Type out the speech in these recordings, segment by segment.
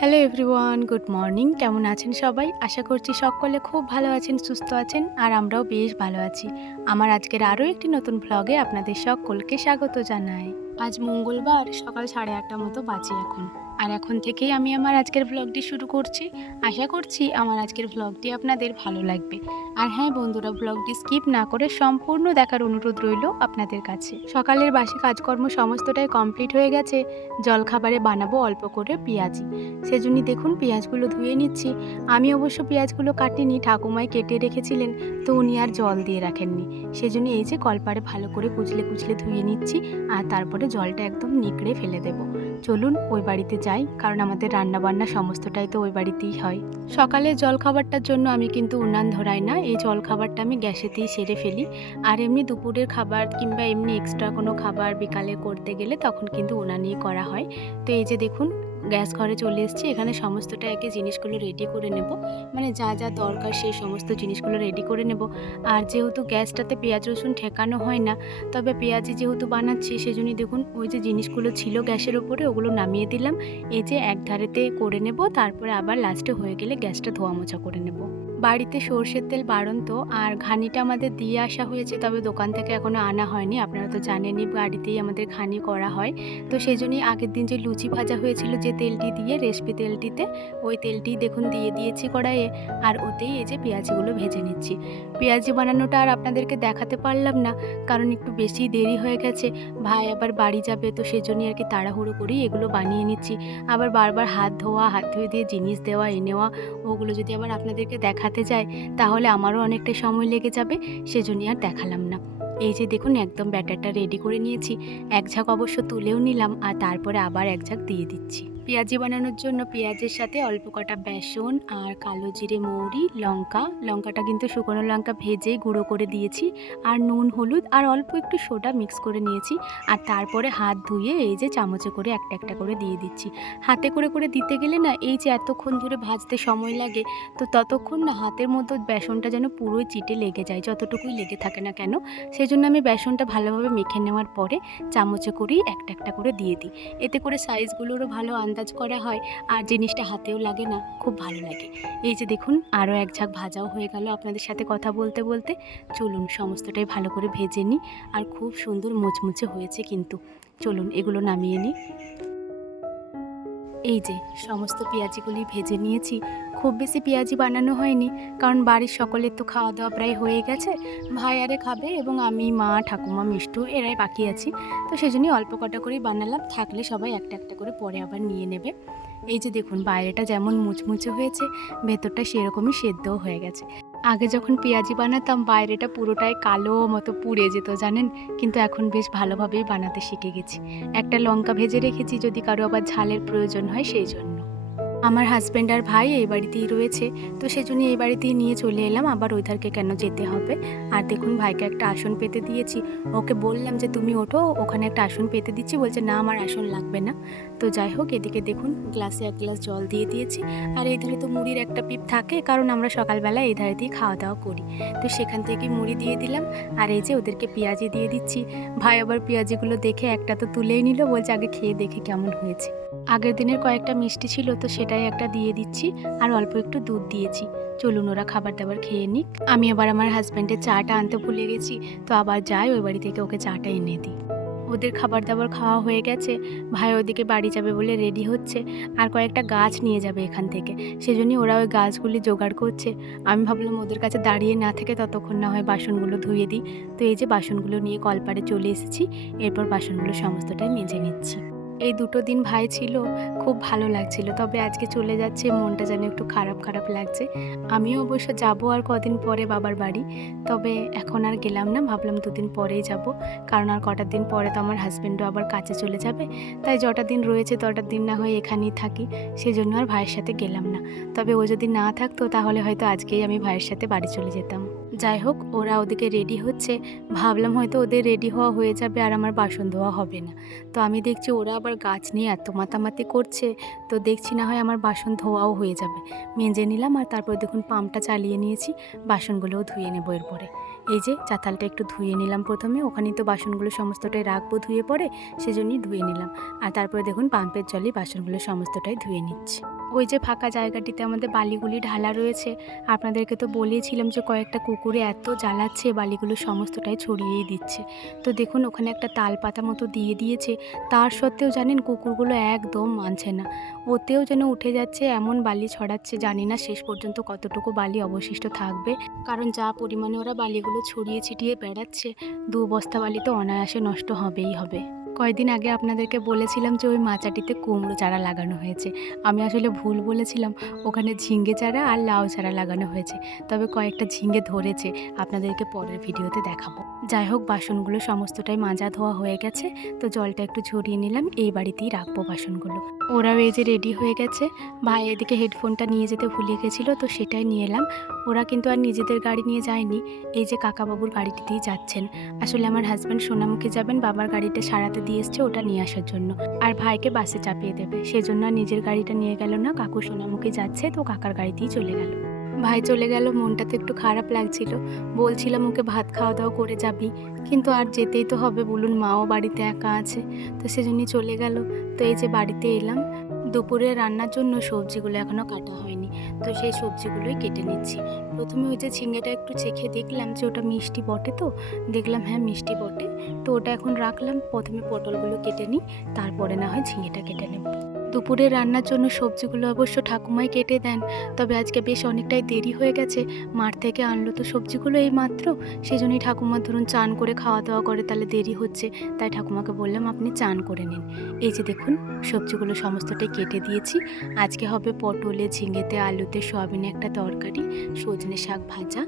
Hello everyone, good morning. কেমন আছেন সবাই? আশা করছি সকলে খুব ভালো আছেন, সুস্থ আছেন, আর আমরাও বেশ ভালো আছি। আমার আজকের আরও একটি নতুন ভ্লগে আপনাদের সকলকে স্বাগত জানাই। আজ মঙ্গলবার, সকাল 8:30 মতো বাজে এখন। আর এখন থেকেই আমি আমার আজকের ভ্লগটি শুরু করছি। আশা করছি আমার আজকের ভ্লগটি আপনাদের ভালো লাগবে। আর হ্যাঁ বন্ধুরা, ভ্লগটি স্কিপ না করে সম্পূর্ণ দেখার অনুরোধ রইল আপনাদের কাছে। সকালের বাসি কাজকর্ম সমস্তটাই কমপ্লিট হয়ে গেছে। জলখাবারে বানাবো অল্প করে পেঁয়াজি। সেজন্যই দেখুন পেঁয়াজগুলো ধুয়ে নিচ্ছি। আমি অবশ্য পেঁয়াজগুলো কাটিনি, ঠাকুমাই কেটে রেখেছিলেন, তো উনি আর জল দিয়ে রাখেননি। সেজন্য এই যে কলপারে ভালো করে কুচলে কুচলে ধুয়ে নিচ্ছি, আর তারপরে জলটা একদম নিকড়ে ফেলে দেব। চলুন ওই বাড়িতে যাই, কারণ আমাদের রান্নাবান্না সমস্তটাই তো ওই বাড়িতেই হয়। সকালে জলখাবারটার জন্য আমি কিন্তু উনান ধরাই না, এই জলখাবারটা আমি গ্যাসেতেই সেরে ফেলি। আর এমনি দুপুরের খাবার কিংবা এমনি এক্সট্রা কোনো খাবার বিকালে করতে গেলে তখন কিন্তু উনানেই করা হয়। তো এই যে দেখুন গ্যাস ঘরে চলে এসেছি। এখানে সমস্তটা একে জিনিসগুলো রেডি করে নেব, মানে যা যা দরকার সেই সমস্ত জিনিসগুলো রেডি করে নেব। আর যেহেতু গ্যাসটাতে পেঁয়াজ রসুন ঠেকানো হয় না, তবে পেঁয়াজি যেহেতু বানাচ্ছি সেজন্যই দেখুন ওই যে জিনিসগুলো ছিল গ্যাসের ওপরে ওগুলো নামিয়ে দিলাম। এই যে এক ধারেতে করে নেব, তারপরে আবার লাস্টে হয়ে গেলে গ্যাসটা ধোয়া মোছা করে নেব। বাড়িতে সর্ষের তেল বাড়ন্ত, আর ঘানিটা আমাদের দিয়ে আসা হয়েছে, তবে দোকান থেকে এখনও আনা হয়নি। আপনারা তো জানেনই বাড়িতেই আমাদের ঘানি করা হয়। তো সেই জন্যই আগের দিন যে লুচি ভাজা হয়েছিল যে তেলটি দিয়ে, রেসিপি তেলটিতে, ওই তেলটি দেখুন দিয়ে দিয়েছি কড়াইয়ে। আর ওতেই এই যে পেঁয়াজিগুলো ভেজে নিচ্ছি। পেঁয়াজি বানানোটা আর আপনাদেরকে দেখাতে পারলাম না, কারণ একটু বেশি দেরি হয়ে গেছে। ভাই আবার বাড়ি যাবে, তো সেই জন্যই আর কি তাড়াহুড়ো করেই এগুলো বানিয়ে নিচ্ছি। আবার বারবার হাত ধোয়া, হাত ধুয়ে দিয়ে জিনিস দেওয়া এ নেওয়া, ওগুলো যদি আবার আপনাদেরকে দেখাতে যায় তাহলে আমারও অনেকটা সময় লেগে যাবে, সেজন্যই আর দেখালাম না। এই যে দেখুন একদম ব্যাটারটা রেডি করে নিয়েছি। এক ঝাঁক অবশ্য তুলেও নিলাম, আর তারপরে আবার এক ঝাঁক দিয়ে দিচ্ছি। পেঁয়াজি বানানোর জন্য পেঁয়াজের সাথে অল্প কটা বেসন আর কালো জিরে, মৌরি, লঙ্কাটা কিন্তু শুকনো লঙ্কা ভেজে গুঁড়ো করে দিয়েছি, আর নুন, হলুদ আর অল্প একটু সোডা মিক্স করে নিয়েছি। আর তারপরে হাত ধুয়ে এই যে চামচে করে একটা একটা করে দিয়ে দিচ্ছি। হাতে করে করে দিতে গেলে না, এই যে এতক্ষণ ধরে ভাজতে সময় লাগে, তো ততক্ষণ না হাতের মধ্যে বেসনটা যেন পুরোই চিটে লেগে যায়, যতটুকুই লেগে থাকে না কেন। সেই জন্য আমি বেসনটা ভালোভাবে মেখে নেওয়ার পরে চামচে করেই একটা একটা করে দিয়ে দিই। এতে করে সাইজগুলোরও ভালো আন্দাজ করা হয়, আর জিনিসটা হাতেও লাগে না, খুব ভালো লাগে। এই যে দেখুন আরও এক ঝাঁক ভাজাও হয়ে গেল আপনাদের সাথে কথা বলতে বলতে। চলুন সমস্তটাই ভালো করে ভেজে নিই, আর খুব সুন্দর মুচমুচে হয়েছে কিন্তু। চলুন এগুলো নামিয়ে নিই। এই যে সমস্ত পেঁয়াজিগুলি ভেজে নিয়েছি। খুব বেশি পেঁয়াজি বানানো হয়নি, কারণ বাড়ির সকলের তো খাওয়া দাওয়া প্রায় হয়ে গেছে। ভাই আরে খাবে, এবং আমি, মা, ঠাকুমা, মিষ্টু এরাই বাকি আছি। তো সেই জন্যই অল্প কটা করেই বানালাম, থাকলে সবাই একটা একটা করে পরে আবার নিয়ে নেবে। এই যে দেখুন বাইরেটা যেমন মুচমুচে হয়েছে, ভেতরটা সেরকমই সেদ্ধও হয়ে গেছে। আগে যখন পেঁয়াজি বানাতাম বাইরেটা পুরোটাই কালো মতো পুড়ে যেত জানেন, কিন্তু এখন বেশ ভালোভাবেই বানাতে শিখে গেছি। একটা লঙ্কা ভেজে রেখেছি যদি কারো আবার ঝালের প্রয়োজন হয় সেই জন্য। আমার হাজব্যান্ড আর ভাই এই বাড়িতেই রয়েছে, তো সেজন্য এই বাড়িতেই নিয়ে চলে এলাম, আবার ওই ধারকে কেন যেতে হবে। আর দেখুন ভাইকে একটা আসন পেতে দিয়েছি। ওকে বললাম যে তুমি ওঠো, ওখানে একটা আসন পেতে দিচ্ছি, বলছে না আমার আসন লাগবে না। তো যাই হোক, এদিকে দেখুন গ্লাসে এক গ্লাস জল দিয়ে দিয়েছি। আর এই ধারে তো মুড়ির একটা পিপ থাকে, কারণ আমরা সকালবেলা এই ধারেতেই খাওয়া দাওয়া করি, তো সেখান থেকে মুড়ি দিয়ে দিলাম। আর এই যে ওদেরকে পেঁয়াজি দিয়ে দিচ্ছি। ভাই আবার পেঁয়াজিগুলো দেখে একটা তো তুলেই নিল, বলছে আগে খেয়ে দেখি কেমন হয়েছে। আগের দিনের কয়েকটা মিষ্টি ছিল, তো সেটাই একটা দিয়ে দিচ্ছি, আর অল্প একটু দুধ দিয়েছি। চলুন ওরা খাবার দাবার খেয়ে নিক। আমি আবার আমার হাজব্যান্ডের চাটা আনতে ভুলে গেছি, তো আবার যাই ওই বাড়ি থেকে ওকে চাটা এনে দিই। ওদের খাবার দাবার খাওয়া হয়ে গেছে। ভাই ওদিকে বাড়ি যাবে বলে রেডি হচ্ছে, আর কয়েকটা গাছ নিয়ে যাবে এখান থেকে, সেজন্যই ওরা ওই গাছগুলি জোগাড় করছে। আমি ভাবলাম ওদের কাছে দাঁড়িয়ে না থেকে ততক্ষণ না হয় বাসনগুলো ধুয়ে দিই। তো এই যে বাসনগুলো নিয়ে কলপারে চলে এসেছি, এরপর বাসনগুলো সমস্তটাই মেজে নিচ্ছি। এই দুটো দিন ভাই ছিল, খুব ভালো লাগছিল, তবে আজকে চলে যাচ্ছে মনটা যেন একটু খারাপ খারাপ লাগছে। আমিও অবশ্য যাব আর কদিন পরে বাবার বাড়ি, তবে এখন আর গেলাম না, ভাবলাম দুদিন পরেই যাব, কারণ আর কটা দিন পরে তো আমার হাজব্যান্ডও আবার কাজে চলে যাবে। তাই যটা দিন রয়েছে তটা দিন না হয়ে এখানেই থাকি, সেজন্য আর ভাইয়ের সাথে গেলাম না। তবে ও যদি না থাকতো তাহলে হয়তো আজকেই আমি ভাইয়ের সাথে বাড়ি চলে যেতাম। যাই হোক, ওরা ওদিকে রেডি হচ্ছে, ভাবলাম হয়তো ওদের রেডি হওয়া হয়ে যাবে আর আমার বাসন ধোয়া হবে না। তো আমি দেখছি ওরা আবার গাছ নিয়ে এত মাতামাতি করছে, তো দেখছি না হয় আমার বাসন ধোয়াও হয়ে যাবে। মেজে নিলাম, আর তারপর দেখুন পাম্পটা চালিয়ে নিয়েছি, বাসনগুলোও ধুয়ে নেবো এরপরে। এই যে চাতালটা একটু ধুয়ে নিলাম প্রথমে, ওখানেই তো বাসনগুলো সমস্তটাই রাখবো ধুয়ে পরে, সেজন্যই ধুয়ে নিলাম। আর তারপরে দেখুন পাম্পের জলে বাসনগুলো সমস্তটাই ধুয়ে নিচ্ছি। ওই যে ফাঁকা জায়গাটিতে আমাদের বালিগুলি ঢালা রয়েছে, আপনাদেরকে তো বলেইছিলাম যে কয়েকটা কুকুরে এত জ্বালাচ্ছে বালিগুলো সমস্তটাই ছড়িয়েই দিচ্ছে। তো দেখুন ওখানে একটা তাল পাতা মতো দিয়ে দিয়েছে, তার সত্ত্বেও জানেন কুকুরগুলো একদম মানছে না, ওতেও যেন উঠে যাচ্ছে এমন বালি ছড়াচ্ছে। জানি না শেষ পর্যন্ত কতটুকু বালি অবশিষ্ট থাকবে, কারণ যা পরিমাণে ওরা বালিগুলো ছড়িয়ে ছিটিয়ে বেড়াচ্ছে, 2 বস্তা বালি তো অনায়াসে নষ্ট হবেই হবে। কয়েকদিন আগে আপনাদেরকে বলেছিলাম যে ওই মাচাটিতে কুমড়ো চারা লাগানো হয়েছে। আমি আসলে ভুল বলেছিলাম, ওখানে ঝিঙ্গে চারা আর লাউ চারা লাগানো হয়েছে। তবে কয়েকটা ঝিঙ্গে ধরেছে, আপনাদেরকে পরের ভিডিওতে দেখাবো। যাই হোক, বাসনগুলো সমস্তটাই মাজা ধোয়া হয়ে গেছে, তো জলটা একটু ঝরিয়ে নিলাম, এই বাড়িতেই রাখবো বাসনগুলো। ওরাও এই যে রেডি হয়ে গেছে, ভাই এদিকে হেডফোনটা নিয়ে যেতে ভুলে গেছিলো, তো সেটাই নিয়ে এলাম। ওরা কিন্তু আর নিজেদের গাড়ি নিয়ে যায়নি, এই যে কাকাবাবুর গাড়িটিতেই যাচ্ছেন। আসলে আমার হাজব্যান্ড সোনামুখী যাবেন, বাবার গাড়িটা সারাতে দিয়ে এসছে ওটা নিয়ে আসার জন্য, আর ভাইকে বাসে চাপিয়ে দেবে, সেজন্য আর নিজের গাড়িটা নিয়ে গেল না। কাকু সোনামুখী যাচ্ছে, তো কাকার গাড়িতেই চলে গেল। ভাই চলে গেল, মনটা তো একটু খারাপ লাগছিল, বলছিলাম ওকে ভাত খাওয়া দাওয়া করে যাবি, কিন্তু আর যেতেই তো হবে, বলুন মাও বাড়িতে একা আছে, তো সেজন্যই চলে গেল। তো এই যে বাড়িতে এলাম, দুপুরে রান্নার জন্য সবজিগুলো এখনও কাটা হয়নি, তো সেই সবজিগুলোই কেটে নিচ্ছি। প্রথমে ওই যে ঝিঙ্গেটা একটু চেখে দেখলাম যে ওটা মিষ্টি বটে, তো দেখলাম হ্যাঁ মিষ্টি বটে, তো ওটা এখন রাখলাম। প্রথমে পটলগুলো কেটে নিই, তারপরে না হয় ঝিঙেটা কেটে নেব। দুপুরে রান্নার জন্য সবজিগুলো অবশ্য ঠাকুমাই কেটে দেন, তবে আজকে বেশ অনেকটাই দেরি হয়ে গেছে, মাঠ থেকে আনলো তো সবজিগুলো এই মাত্র, সেই জন্যই ঠাকুমা ধরুন চান করে খাওয়া দাওয়া করে, তাহলে দেরি হচ্ছে, তাই ঠাকুমাকে বললাম আপনি চান করে নিন। এই যে দেখুন সবজিগুলো সমস্তটাই কেটে দিয়েছি। আজকে হবে পটলে, ঝিঙেতে, আলুতে, সয়াবিনে একটা তরকারি, সজনে শাক ভাজা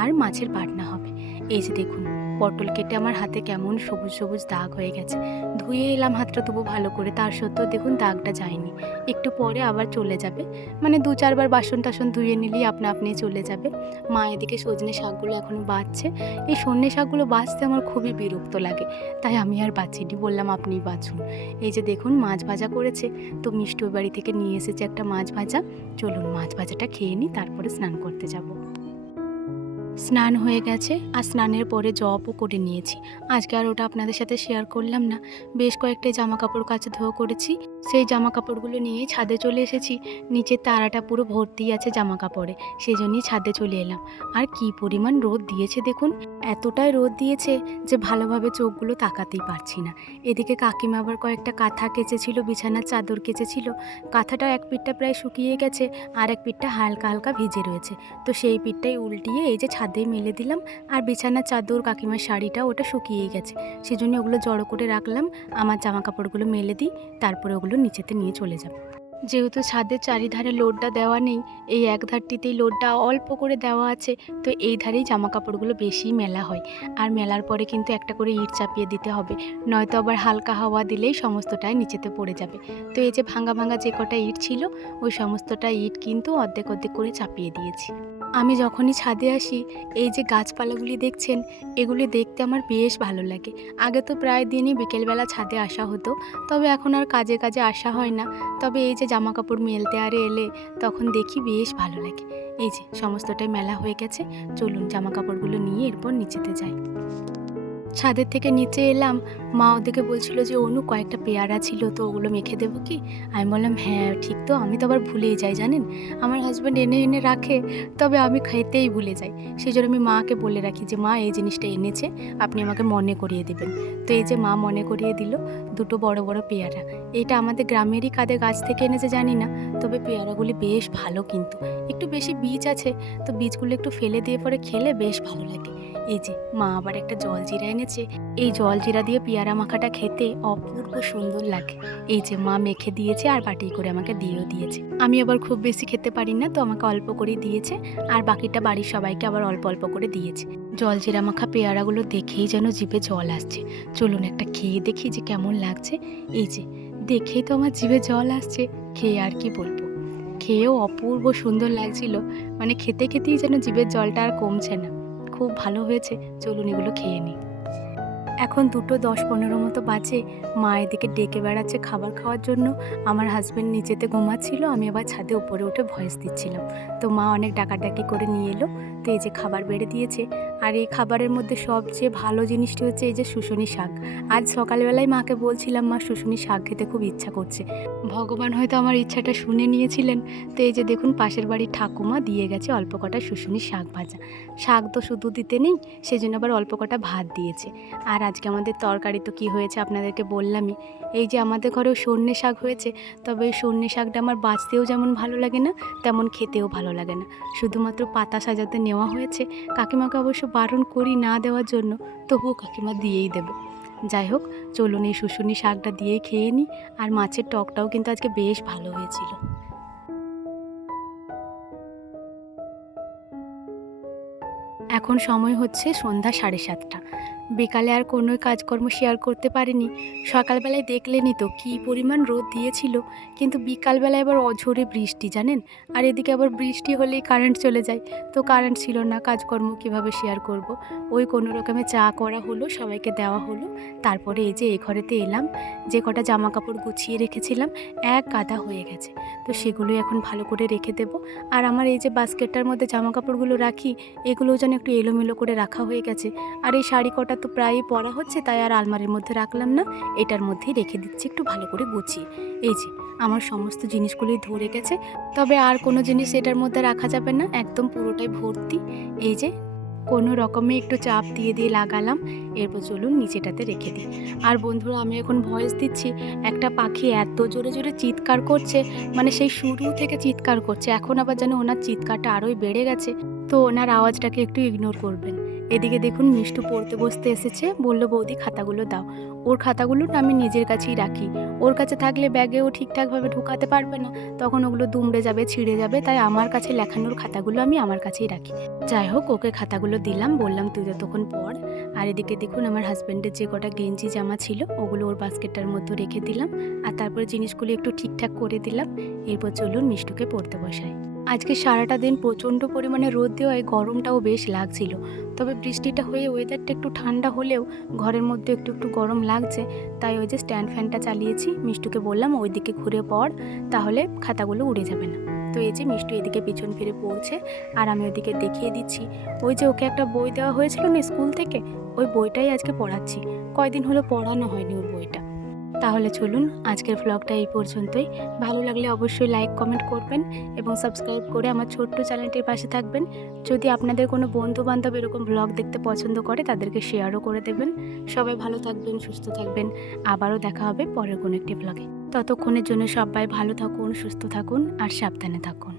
আর মাছের বাটনা হবে। এই যে দেখুন পটল কেটে আমার হাতে কেমন সবুজ সবুজ দাগ হয়ে গেছে, ধুয়ে এলাম হাতটা তবু ভালো করে, তার সত্ত্বেও দেখুন দাগটা যায়নি, একটু পরে আবার চলে যাবে, মানে 2-4 বার বাসন টাসন ধুয়ে নিলেই আপনা আপনিই চলে যাবে। মা এদিকে সজনে শাকগুলো এখনও বাছছে, এই সজনে শাকগুলো বাছতে আমার খুবই বিরক্ত লাগে, তাই আমি আর বাছিনি, বললাম আপনিই বাছুন। এই যে দেখুন মাছ ভাজা করেছে, তো মিষ্টি ওই বাড়ি থেকে নিয়ে এসেছে একটা মাছ ভাজা, চলুন মাছ ভাজাটা খেয়ে নিই, তারপরে স্নান করতে যাব। স্নান হয়ে গেছে, আর স্নানের পরে জবও করে নিয়েছি। আজকে আর ওটা আপনাদের সাথে শেয়ার করলাম না। বেশ কয়েকটা জামা কাপড় কাচা ধোয়া করেছি, সেই জামা কাপড়গুলো নিয়ে ছাদে চলে এসেছি। নিচের তারাটা পুরো ভর্তি আছে জামা কাপড়ে, সেই জন্যই ছাদে চলে এলাম। আর কি পরিমাণ রোদ দিয়েছে দেখুন, এতটাই রোদ দিয়েছে যে ভালোভাবে চোখগুলো তাকাতেই পারছি না। এদিকে কাকিমা আবার কয়েকটা কাঁথা কেচেছিল, বিছানার চাদর কেচেছিল, কাঁথাটা এক পিঠটা প্রায় শুকিয়ে গেছে, আর এক পিঠটা হালকা হালকা ভিজে রয়েছে, তো সেই পিঠটাই উল্টিয়ে এই যে ছাদে মেলে দিলাম। আর বিছানার চাদর, কাকিমার শাড়িটা ওটা শুকিয়ে গেছে, সেজন্য ওগুলো জড়ো করে রাখলাম। আমার জামা কাপড়গুলো মেলে দিই, তারপরে ওগুলো নিচেতে নিয়ে চলে যাব। যেহেতু ছাদের চারিধারে লোডটা দেওয়া নেই, এই এক ধারটিতেই লোডটা অল্প করে দেওয়া আছে, তো এই ধারেই জামা কাপড়গুলো বেশি মেলা হয়। আর মেলার পরে কিন্তু একটা করে ইট চাপিয়ে দিতে হবে, নয়তো আবার হালকা হাওয়া দিলেই সমস্তটাই নিচেতে পড়ে যাবে। তো এই যে ভাঙা ভাঙা যে কটা ইট ছিল, ওই সমস্তটা ইট কিন্তু অর্ধেক অর্ধেক করে চাপিয়ে দিয়েছি। আমি যখনই ছাদে আসি, এই যে গাছপালাগুলি দেখছেন, এগুলি দেখতে আমার বেশ ভালো লাগে। আগে তো প্রায় দিনই বিকেলবেলা ছাদে আসা হতো, তবে এখন আর কাজে কাজে আসা হয় না। তবে এই যে জামা কাপড় মেলতে আরে এলে তখন দেখি বেশ ভালো লাগে। এই যে সমস্তটাই মেলা হয়ে গেছে, চলুন জামা কাপড়গুলো নিয়ে এরপর নিচেতে যাই। ছাদের থেকে নিচে এলাম, মা ওদিকে বলছিল যে অনু কয়েকটা পেয়ারা ছিল, তো ওগুলো মেখে দেবো কি? আমি বললাম হ্যাঁ ঠিক, তো আমি তো আবার ভুলেই যাই জানেন, আমার হাজব্যান্ড এনে এনে রাখে, তবে আমি খেতেই ভুলে যাই। সেই জন্য আমি মাকে বলে রাখি যে মা এই জিনিসটা এনেছে, আপনি আমাকে মনে করিয়ে দেবেন। তো এই যে মা মনে করিয়ে দিল, দুটো বড় বড় পেয়ারা। এটা আমাদের গ্রামেরই কাদের গাছ থেকে এনেছে জানি না, তবে পেয়ারাগুলি বেশ ভালো, কিন্তু একটু বেশি বীজ আছে, তো বীজগুলো একটু ফেলে দিয়ে পরে খেলে বেশ ভালো লাগে। এই যে মা আবার একটা জলজিরা এনেছে, এই জলজিরা দিয়ে পেয়ারা মাখাটা খেতে অপূর্ব সুন্দর লাগে। এই যে মা মেখে দিয়েছে আর বাটি করে আমাকে দিয়েও দিয়েছে। আমি আবার খুব বেশি খেতে পারি না, তো আমাকে অল্প করেই দিয়েছে, আর বাকিটা বাড়ির সবাইকে আবার অল্প অল্প করে দিয়েছে। জলজিরা মাখা পেয়ারাগুলো দেখেই যেন জিভে জল আসছে। চলুন একটা খেয়ে দেখি যে কেমন লাগছে। এই যে দেখেই তো আমার জিভে জল আসছে, খেয়ে আর কি বলবো, খেয়েও অপূর্ব সুন্দর লাগছিল, মানে খেতে খেতেই যেন জিভের জলটা আর কমছে না। খুব ভালো হয়েছে, চলুন এগুলো খেয়ে নিই। এখন 2:10-15 মতো বাজে। মা এদিকে ডেকে বেড়াচ্ছে খাবার খাওয়ার জন্য। আমার হাজব্যান্ড নিচেতে ঘুমাচ্ছিল, আমি আবার ছাদে উপরে উঠে ভয়েস দিচ্ছিলাম। তো মা অনেক ডাকাডাকি করে নিয়ে এলো। তো এই যে খাবার বেড়ে দিয়েছে। আর এই খাবারের মধ্যে সবচেয়ে ভালো জিনিসটি হচ্ছে এই যে শুশুনি শাক। আজ সকালবেলায় মাকে বলছিলাম, মা শুশুনি শাক খেতে খুব ইচ্ছা করছে। ভগবান হয়তো আমার ইচ্ছাটা শুনে নিয়েছিলেন। তো এই যে দেখুন পাশের বাড়ির ঠাকুমা দিয়ে গেছে অল্প কটা শুশুনি শাক ভাজা। শাক তো শুধু দিতে নেই, সেজন্য আবার অল্প কটা ভাত দিয়েছে। আর আজকে আমাদের তরকারি তো কী হয়েছে আপনাদেরকে বললামই। এই যে আমাদের ঘরেও সর্ষে শাক হয়েছে, তবে এই সর্ষে শাকটা আমার বাছতেও যেমন ভালো লাগে না, তেমন খেতেও ভালো লাগে না। শুধুমাত্র পাতা সাজাতে নেওয়া হয়েছে। কাকিমাকে অবশ্য বারণ করি না দেওয়ার জন্য, তবুও কাকিমা দিয়েই দেবে। যাই হোক, চলুন এই শুশুনি শাকটা দিয়েই খেয়ে নিই। আর মাছের টকটাও কিন্তু আজকে বেশ ভালো হয়েছিল। এখন সময় হচ্ছে সন্ধ্যা 7:30। বিকালে আর কোনো কাজকর্ম শেয়ার করতে পারিনি। সকালবেলায় দেখলেনই তো কী পরিমাণ রোদ দিয়েছিল, কিন্তু বিকালবেলায় আবার অঝোরে বৃষ্টি জানেন। আর এদিকে আবার বৃষ্টি হলেই কারেন্ট চলে যায়। তো কারেন্ট ছিল না, কাজকর্ম কিভাবে শেয়ার করব। ওই কোনো রকমে চা করা হলো, সবাইকে দেওয়া হলো। তারপরে এই যে এই ঘরেতে এলাম। যে কটা জামা কাপড় গুছিয়ে রেখেছিলাম এক গাদা হয়ে গেছে। তো সেগুলোই এখন ভালো করে রেখে দেবো। আর আমার এই যে বাস্কেটটার মধ্যে জামা কাপড়গুলো রাখি, এগুলোও যেন একটু এলোমেলো করে রাখা হয়ে গেছে। আর এই শাড়ি কটা তো প্রায়ই পরা হচ্ছে, তাই আর আলমারির মধ্যে রাখলাম না, এটার মধ্যেই রেখে দিচ্ছি একটু ভালো করে গুছিয়ে। এই যে আমার সমস্ত জিনিসগুলোই ধরে গেছে, তবে আর কোনো জিনিস এটার মধ্যে রাখা যাবে না, একদম পুরোটাই ভর্তি। এই যে কোনো রকমে একটু চাপ দিয়ে দিয়ে লাগালাম। এরপর চলুন নিচেটাতে রেখে দিই। আর বন্ধুরা, আমি এখন ভয়েস দিচ্ছি, একটা পাখি এত জোরে জোরে চিৎকার করছে, মানে সেই শুরু থেকে চিৎকার করছে। এখন আবার যেন ওনার চিৎকারটা আরোই বেড়ে গেছে, তো ওনার আওয়াজটাকে একটু ইগনোর করবেন। এদিকে দেখুন মিষ্টু পড়তে বসতে এসেছে, বললো বৌদি খাতাগুলো দাও। ওর খাতাগুলো না আমি নিজের কাছেই রাখি। ওর কাছে থাকলে ব্যাগেও ঠিকঠাকভাবে ঢুকাতে পারবে না, তখন ওগুলো দুমড়ে যাবে, ছিঁড়ে যাবে। তাই আমার কাছে লেখানোর খাতাগুলো আমি আমার কাছেই রাখি। যাই হোক, ওকে খাতাগুলো দিলাম, বললাম তুই ততক্ষণ পড়। আর এদিকে দেখুন আমার হাজব্যান্ডের যে কটা গেঞ্জি জামা ছিল ওগুলো ওর বাস্কেটটার মধ্যে রেখে দিলাম। আর তারপরে জিনিসগুলো একটু ঠিকঠাক করে দিলাম। এরপর চলুন মিষ্টুকে পড়তে বসাই। আজকে সারাটা দিন প্রচণ্ড পরিমাণে রোদ দেওয়ায় গরমটাও বেশ লাগছিল। তবে বৃষ্টিটা হয়ে ওয়েদারটা একটু ঠান্ডা হলেও ঘরের মধ্যে একটু একটু গরম লাগছে। তাই ওই যে স্ট্যান্ড ফ্যানটা চালিয়েছি, মিষ্টুকে বললাম ওইদিকে ঘুরে পড়, তাহলে খাতাগুলো উড়ে যাবে না। তো এই যে মিষ্টু এদিকে পিছন ফিরে পড়ছে, আর আমি ওইদিকে দেখিয়ে দিচ্ছি। ওই যে ওকে একটা বই দেওয়া হয়েছিল না স্কুল থেকে, ওই বইটাই আজকে পড়াচ্ছি। কয়দিন হলো পড়ানো হয়নি ওর বইটা। তাহলে চলুন আজকের ভ্লগটা এই পর্যন্তই। ভালো লাগলে অবশ্যই লাইক কমেন্ট করবেন এবং সাবস্ক্রাইব করে আমার ছোট্ট চ্যানেলটির পাশে থাকবেন। যদি আপনাদের কোনো বন্ধুবান্ধব এরকম ভ্লগ দেখতে পছন্দ করে তাদেরকে শেয়ারও করে দেবেন। সবাই ভালো থাকবেন, সুস্থ থাকবেন। আবারও দেখা হবে পরের কোনো একটি ভ্লগে। ততক্ষণের জন্য সবাই ভালো থাকুন, সুস্থ থাকুন আর সাবধানে থাকুন।